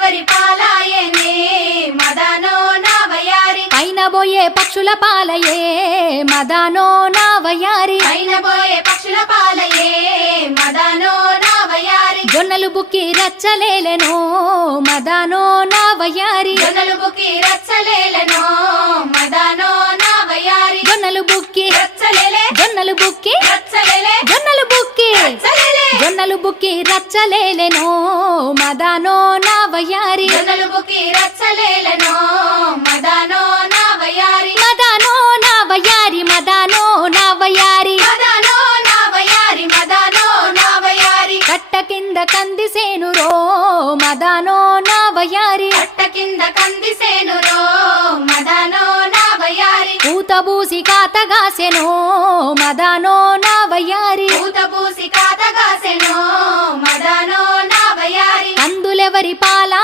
కందులెవరి పాలాయనే మదానో నా వయారి పైన బోయే పక్షుల పాలయే మదానో నా వయారి పైన పోయే పక్షుల పాలయే మదానో నా వయారి జొన్నలు బుక్కి రచ్చలేలెనో మదానో నా వయారి జొన్నలు బుక్కి రచ్చలేలెనో మదానో నా వయారి జొన్నలు బుక్కి రచ్చలేలే జొన్నలు బుక్కి రచ్చలేలే జొన్నలు బుక్కి రచ్చలేలే జొన్నలు బుక్కి రచ్చలేలెనో మదానో నా వయారి జొన్నలు బుక్కి రచ్చలేలెనో మదానో నా వయారి మదానో నా వయారి మదానో నా వయారి మదానో నా వయారి మదానో నా వయారి కట్ట కింద కందిసేనురో మదానో నా వయారి కట్ట కింద కందిసేనురో మదానో నా వయారి పూతబూసి కాతగాసెనో మదానో నా వయారి పూత పూసి కాతగాసెనో మదానో నా వయారి కందులెవరి పాల